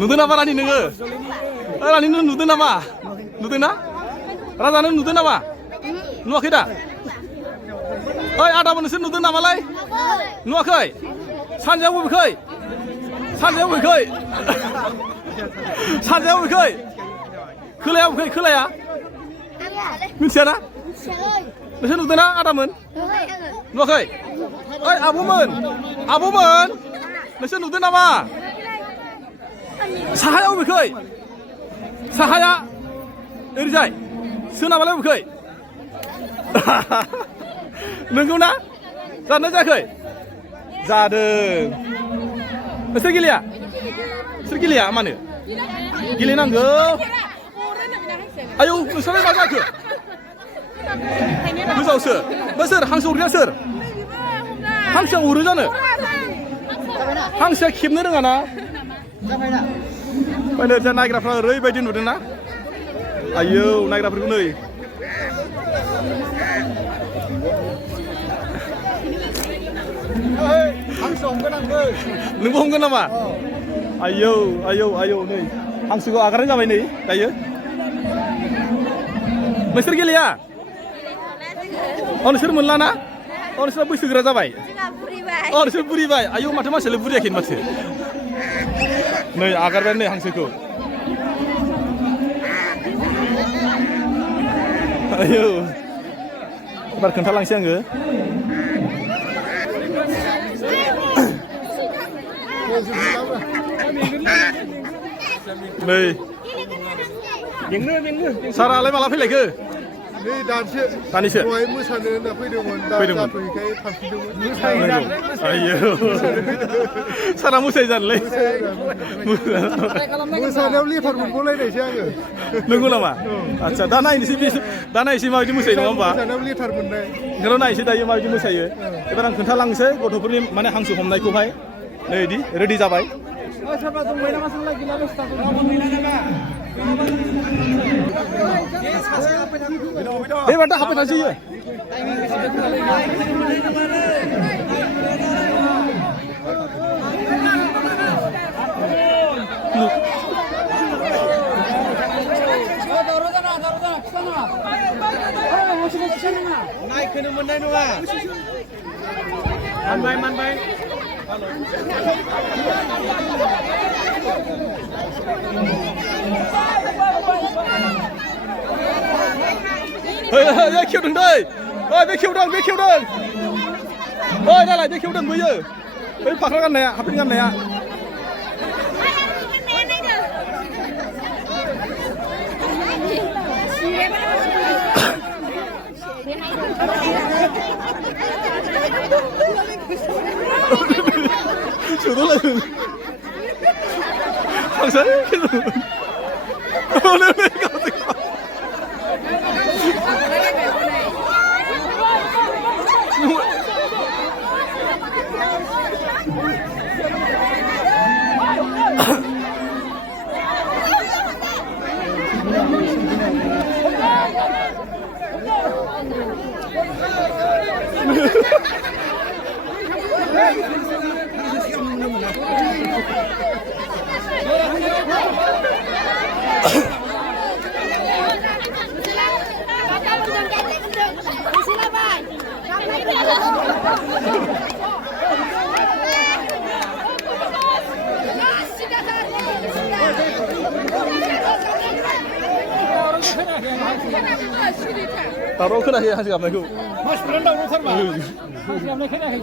Nudu nama Rani nengge? Rani nudu nama? Nudu na? Raja nudu nama? Nuakhai da? Oi ada manusia nudu nama lai? Nuakhai? Sanjaya bubkhai? Sanjaya bubkhai? Sanjaya bubkhai? Khulaya bubkhai khulaya? Miथिya na? Nोंसोर नुदोंना आदामोन? नुवाखै? ओइ आब'मोन नोंसोर नुदों नामा? साहायाव बबेखै? साहाया ओरैजाय सोनाबालाय बबेखै? नंगौ ना? जादोंना जायाखै? जादों। सोर गेलेया? सोर गेलेया मानो? गेलेनांगौ। आयौ नोंसोरलाय मा जाखो? गोजावसो सोर हांसो अरग्राया सोर? हांसोआ अरो जानो? हांसोआ खेबनो रोङा ना? ओमफ्राय नै नायग्राफ्रा ओरैबायदि नुदों ना? आयौ नायग्राफोरखौ नै हांसो हमगोन आंबो। नोंबो हमगोन नामा? आयौ आयौ आयौ नै हांसोखौ आगारनाय जाबाय नै दायो। नोंसोर गेलेया? नोंसोर मोनला ना? नोंसोर बैसोगोरा जाबाय? नोंसोर बुरिबाय? आयौ माथो मानसियालाय बुरियाखै माथो? नै आगारबाय नै हांसोखौ। आयौ एबार खोन्थालांसै आङो। नै सारालाय माला फैलायखो? नै दानसो दहाय मोसानो होनना फैदोंमोन दा जाथ'यैखाय थांफिनदोंमोन। आयौ सारा मोसायो जानोलै? मोसानायाव लेटार मोनबावलायनायसै आङो। नंगौ नामा? आदसा दा नायनोसै माबायदि मोसायो नङा होमबा? मोसानायाव लेटार मोननाय। ओंखायनो नायनोसै दायो माबायदि मोसायो। एबार आं खोन्थालांसै गथ'फोरनि माने हांसो हमनायखौहाय। नै इदि रेडि जाबाय। एबार दा हाबबाय थानोसै। नायखोनो मोननाय नङा। मानबाय खेवदों दै। बे खेवदों। दालाय बे खेवदों बैयो। बै फाख्रा गाननाया हाफपेन्ट गाननाया। 저돌아요. 항상 오늘 내가 어떻게 바로 그나게 하지 않나요? 맛이 그런다고 설마. 하지 않나 그냥 해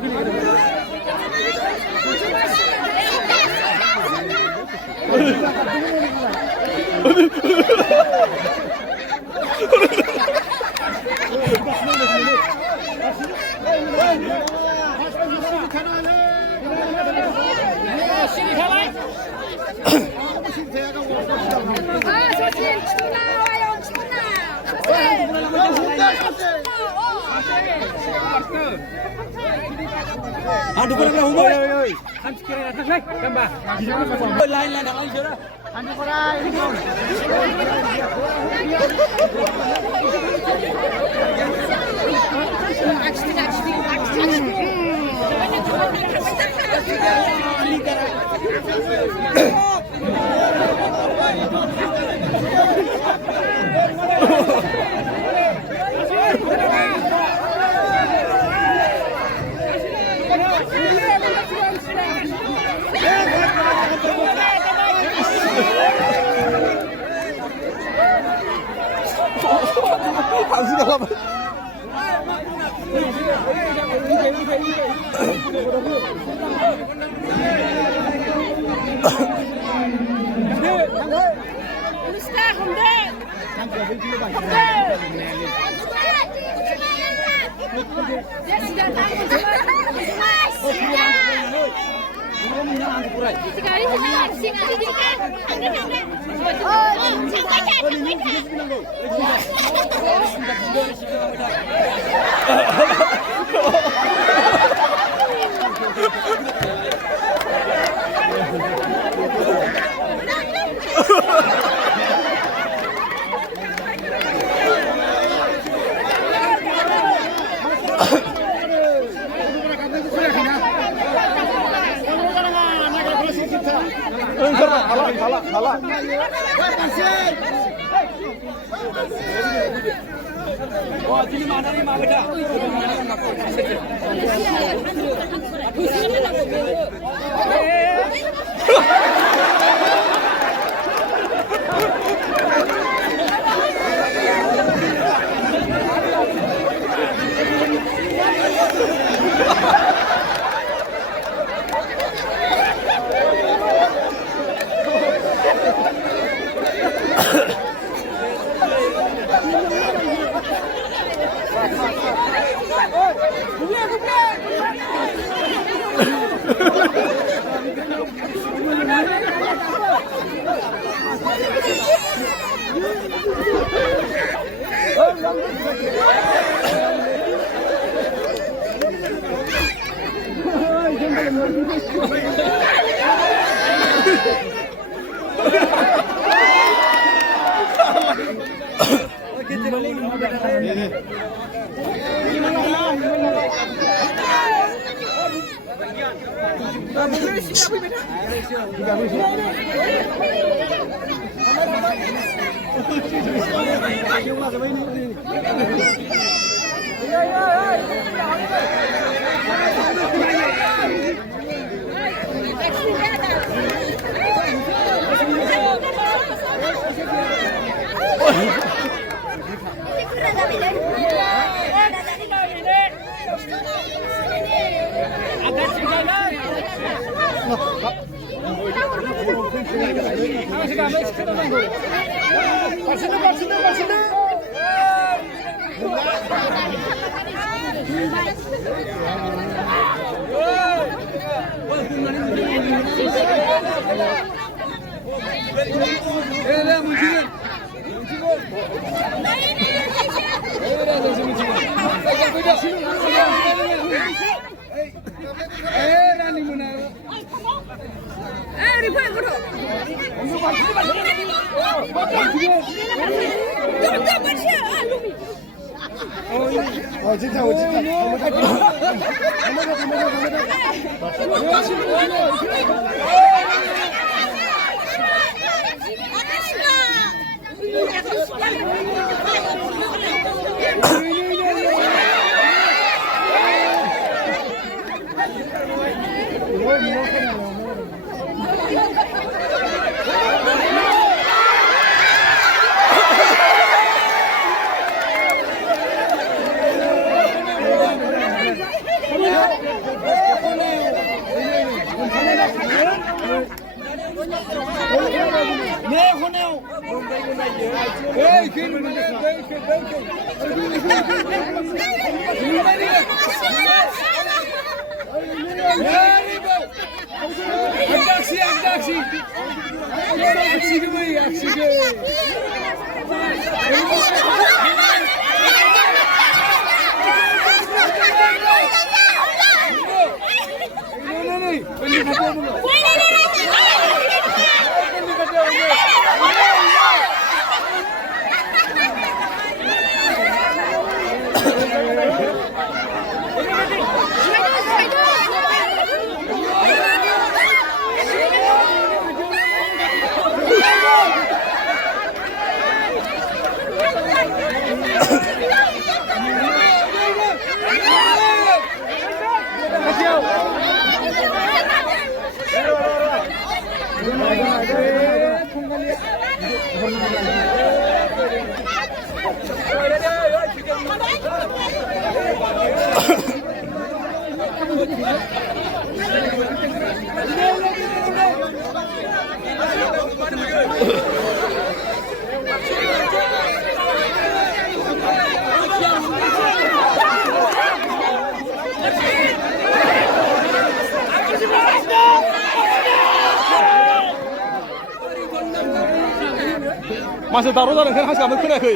मानसि दावराव जादों ओंखायनो हांसो गाबनो खोनायाखै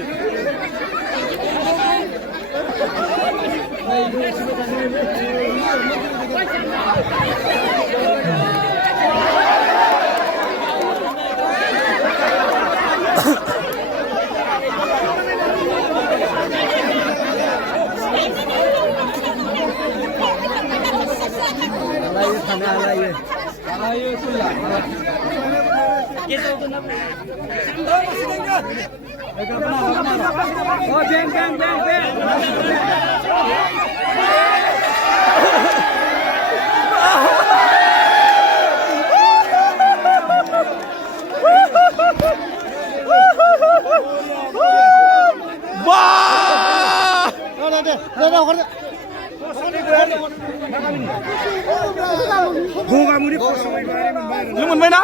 Lu moनबाय ना